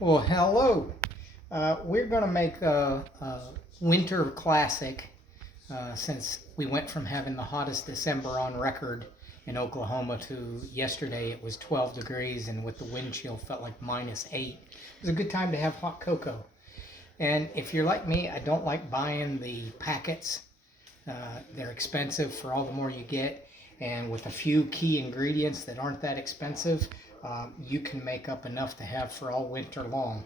Well, hello. We're going to make a winter classic since we went from having the hottest December on record in Oklahoma to yesterday it was 12 degrees, and with the wind chill felt like -8. It was a good time to have hot cocoa. And if you're like me, I don't like buying the packets. They're expensive for all the more you get. And with a few key ingredients that aren't that expensive, you can make up enough to have for all winter long.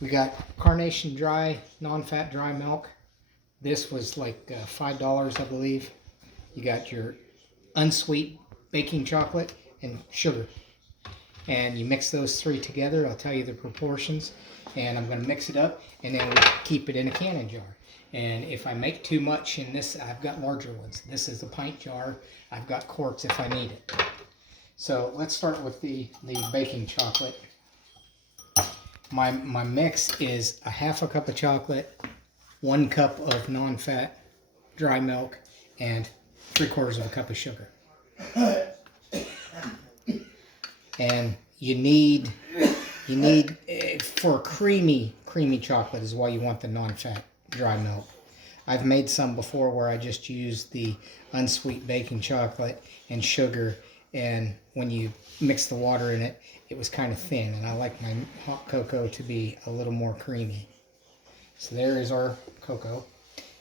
We got Carnation Dry, non-fat dry milk. This was like $5, I believe. You got your unsweet baking chocolate and sugar. And you mix those three together. I'll tell you the proportions. And I'm going to mix it up, and then we keep it in a canning jar. And if I make too much in this, I've got larger ones. This is a pint jar. I've got quarts if I need it. So let's start with the baking chocolate. My mix is a half a cup of chocolate, 1 cup of non-fat dry milk, and 3/4 of a cup of sugar. And you need for creamy chocolate is why you want the non-fat dry milk. I've made some before where I just used the unsweet baking chocolate and sugar, and when you mix the water in it, it was kind of thin, and I like my hot cocoa to be a little more creamy. So there is our cocoa.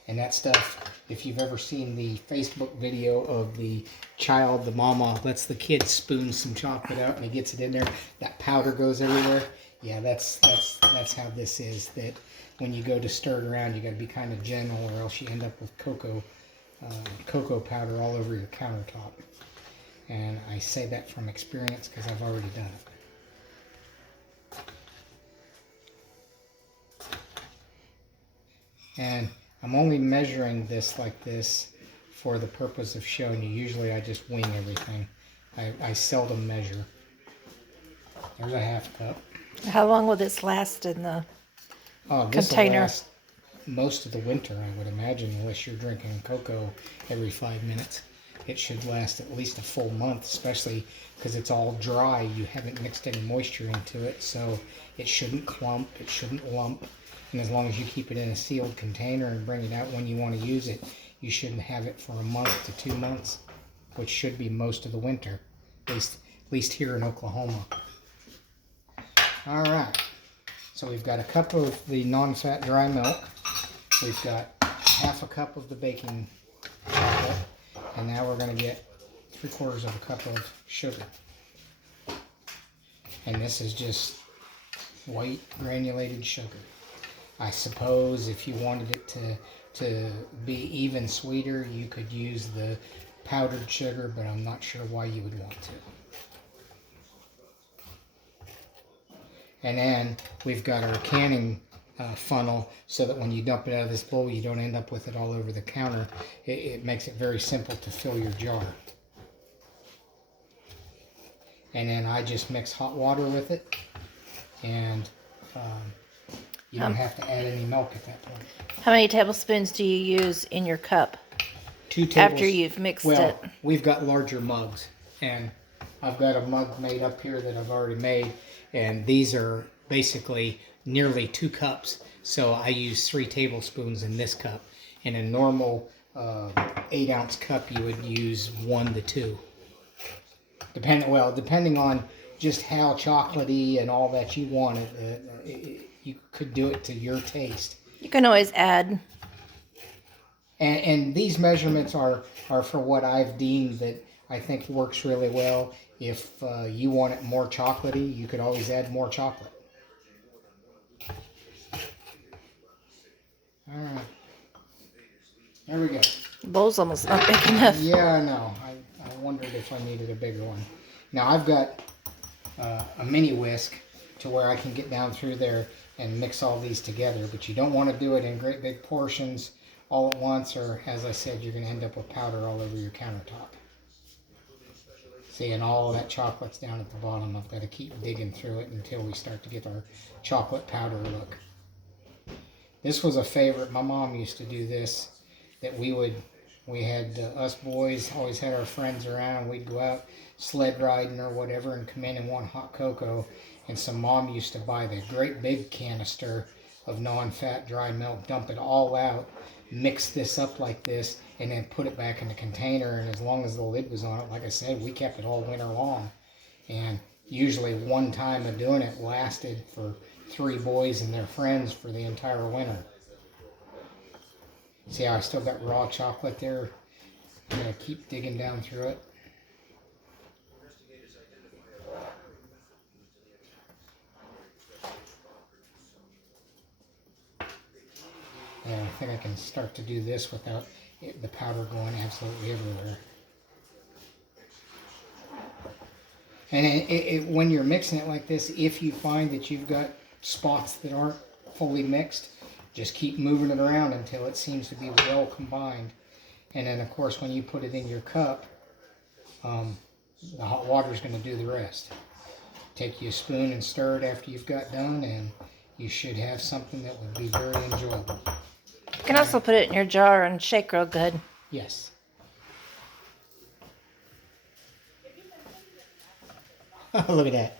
And that stuff, if you've ever seen the Facebook video of the mama lets the kid spoon some chocolate out and he gets it in there, that powder goes everywhere. Yeah, that's how this is. That when you go to stir it around, you got to be kind of gentle, or else you end up with cocoa powder all over your countertop. And I say that from experience because I've already done it. And I'm only measuring this like this for the purpose of showing you. Usually I just wing everything. I seldom measure. There's a half cup. How long will this last in the This will container? last most of the winter, I would imagine, unless you're drinking cocoa every 5 minutes. It should last at least a full month, especially because it's all dry. You haven't mixed any moisture into it, so it shouldn't clump, it shouldn't lump. And as long as you keep it in a sealed container and bring it out when you want to use it, you shouldn't have it for a month to 2 months, which should be most of the winter, at least here in Oklahoma. All right, so we've got a cup of the non-fat dry milk. We've got half a cup of the baking chocolate, and now we're going to get 3/4 of a cup of sugar. And this is just white granulated sugar. I suppose if you wanted it to be even sweeter, you could use the powdered sugar, but I'm not sure why you would want to. And then we've got our canning funnel, so that when you dump it out of this bowl, you don't end up with it all over the counter. It makes it very simple to fill your jar. And then I just mix hot water with it, and you don't have to add any milk at that point. How many tablespoons do you use in your cup 2 tablespoons. after you've mixed Well, it? we've got larger mugs, and I've got a mug made up here that I've already made, and these are basically nearly 2 cups. So I use 3 tablespoons in this cup. In a normal 8-ounce cup, you would use 1 to 2. Depending on just how chocolatey and all that you want it, you could do it to your taste. You can always add. And these measurements are for what I've deemed that I think works really well. If you want it more chocolatey, you could always add more chocolate. All right. There we go. The bowl's almost not big enough. Yeah, I know. I wondered if I needed a bigger one. Now I've got a mini whisk to where I can get down through there and mix all these together, but you don't want to do it in great big portions all at once, or as I said, you're going to end up with powder all over your countertop. See, and all of that chocolate's down at the bottom. I've got to keep digging through it until we start to get our chocolate powder look. This was a favorite. My mom used to do this, that we would We had us boys always had our friends around. We'd go out sled riding or whatever and come in and want hot cocoa. And some mom used to buy the great big canister of non-fat dry milk, dump it all out, mix this up like this, and then put it back in the container. And as long as the lid was on it, like I said, we kept it all winter long. And usually one time of doing it lasted for 3 boys and their friends for the entire winter. See how I still got raw chocolate there? I'm going to keep digging down through it. Yeah, I think I can start to do this without the powder going absolutely everywhere. And when you're mixing it like this, if you find that you've got spots that aren't fully mixed, just keep moving it around until it seems to be well combined. And then, of course, when you put it in your cup, the hot water is going to do the rest. Take you a spoon and stir it after you've got done, and you should have something that would be very enjoyable. You can also put it in your jar and shake real good. Yes. Look at that.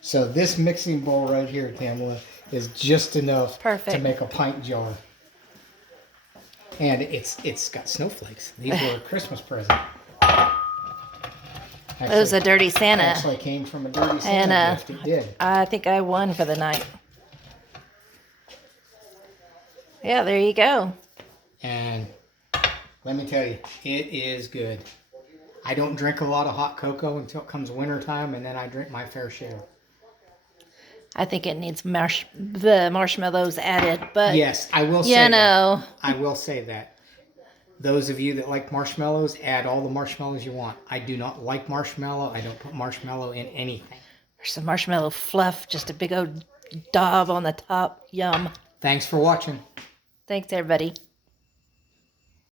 So this mixing bowl right here, Tamala, is just enough Perfect. to make a pint jar. And it's got snowflakes. These were a Christmas present. It was a dirty Santa. Actually came from a dirty Santa gift. It did. I think I won for the night. Yeah, there you go. And let me tell you, it is good. I don't drink a lot of hot cocoa until it comes wintertime, and then I drink my fair share. I think it needs the marshmallows added, but Yes, I will say you know. that. I will say that. Those of you that like marshmallows, add all the marshmallows you want. I do not like marshmallow. I don't put marshmallow in anything. There's some marshmallow fluff, just a big old daub on the top. Yum. Thanks for watching. Thanks, everybody.